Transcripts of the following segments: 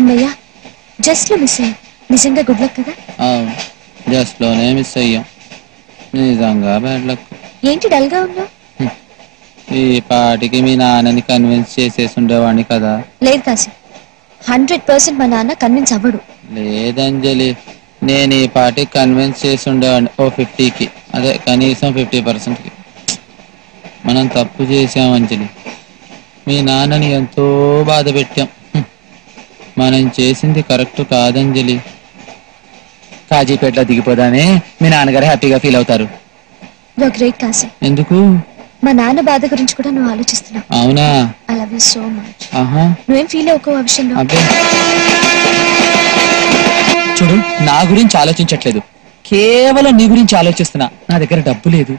అమ్మయ్యా జస్ట్ లో మిస్ అయ్యాం. నిజంగా గుడ్ లక్ కదా? జస్ట్ లోనే మిస్ అయ్యాం. నిజంగా బ్యాడ్ లక్. ఏంటి డల్ గా ఉన్నావు? ఈ పాటికి మీ నాన్నని కన్విన్స్ చేసేసి ఉండేవాడిని కదా. లేదు కాశీ, 100% మా నాన్న కన్విన్స్ అవ్వడు. లేదంజలి, నేను ఈ పాటికి కన్విన్స్ చేసి ఉండేవాడిని. ఓ 50కి, అదే కనీసం 50%కి. మనం తప్పు చేసాం అంజలి. మీ నాన్నని ఎంతో బాధ పెట్టాం. మనం చేసింది కరెక్ట్ కాదంజలి. కాజీపేటలో దిగిపోదానే మీ నాన్నగారు హ్యాపీగా ఫీల్ అవుతారు. గ్రేట్ కాశీ. ఎందుకు? మా నాన్న బాధ గురించి కూడా నువ్వు ఆలోచిస్తున్నావు. అవునా? I love you so much. నువ్వేం ఫీల్ అవ్వకు ఆ విషయంలో. చూడు, నా గురించి ఆలోచించట్లేదు, కేవలం నీ గురించి ఆలోచిస్తున్నా. నా దగ్గర డబ్బు లేదు,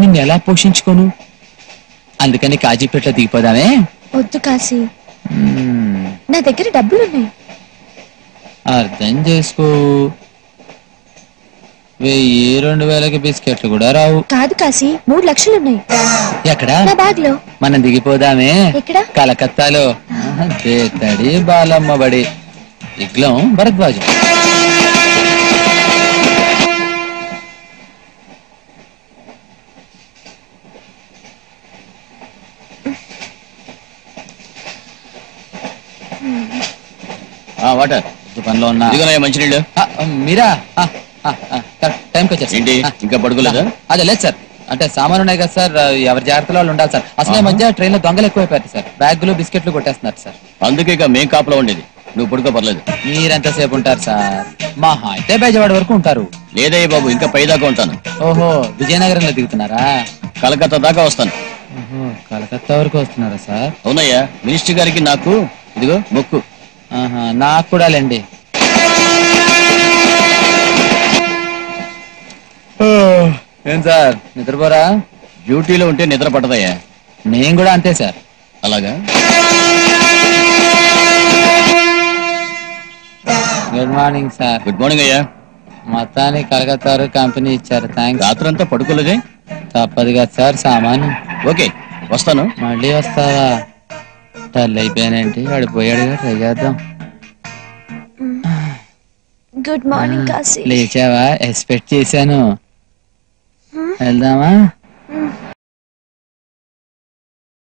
నిన్ను ఎలా పోషించుకోను. అందుకని కాజీపేటలో దిగిపోదానే. వద్దు కాశీ, నా దగ్గర డబ్బులున్నాయి. అర్థం చేసుకో. 1000-2000కి బిస్కెట్లు కూడా రావు. కాదు కాశీ, 3 లక్షలున్నాయి. ఎక్కడ? నా బ్యాగ్ లో. మనం దిగిపోదామే. ఎక్కడ? కలకత్తాలో. తడి బాలమ్మ బడి, ఇగ్లం భరద్వాజం. వాటర్ పనిలో ఉన్నా. మంచినీళ్ళు. మీరా? టైంకి వచ్చేసి ఇంకా పడుకోలేదా? అదే లేదు సార్, అంటే సామాను ఉన్నాయి కదా సార్, ఎవరి జాగ్రత్తలో వాళ్ళు ఉండాలి సార్. అసలు మధ్య ట్రైన్ లో దొంగలు ఎక్కువైపోయారు సార్, బ్యాగులు బిస్కెట్లు కొట్టేస్తున్నారు సార్. అందుకే ఇక మేం కాపులో ఉండేది. నువ్వు పడుకో, పర్లేదు. మీరెంతసేపు ఉంటారు సార్? మహా అయితే బెజవాడ వరకు ఉంటారు. లేదయ్య బాబు, ఇంకా పైదాకా ఉంటాను. ఓహో, విజయనగరంలో దిగుతున్నారా? కలకత్తా దాకా వస్తాను. కలకత్తా వరకు వస్తున్నారా సార్? అవునయ్యా, మినిస్టర్ గారికి నాకు ఇదిగో మొక్కు. నాకు కూడా లేండి. ఏం సార్, నిద్రపోరా? డ్యూటీలో ఉంటే నిద్ర పట్టదయ్యా. నేను కూడా అంతే సార్. అలాగా? Good morning sir. Good morning అయ్యా. మొత్తానికి కలకత్తా కంపెనీ ఇచ్చారు, థ్యాంక్స్. రాత్రంతా పడుకోలేదే? తప్పదు కదా సార్, సామాను. ఓకే, వస్తాను. మళ్ళీ వస్తావా? టల్ అయిపోయానంటే పడిపోయాడుగా, ట్రై చేద్దాం. Good morning Kashi. లేచావా? ఎక్స్పెక్ట్ చేశాను. వెళ్దామా?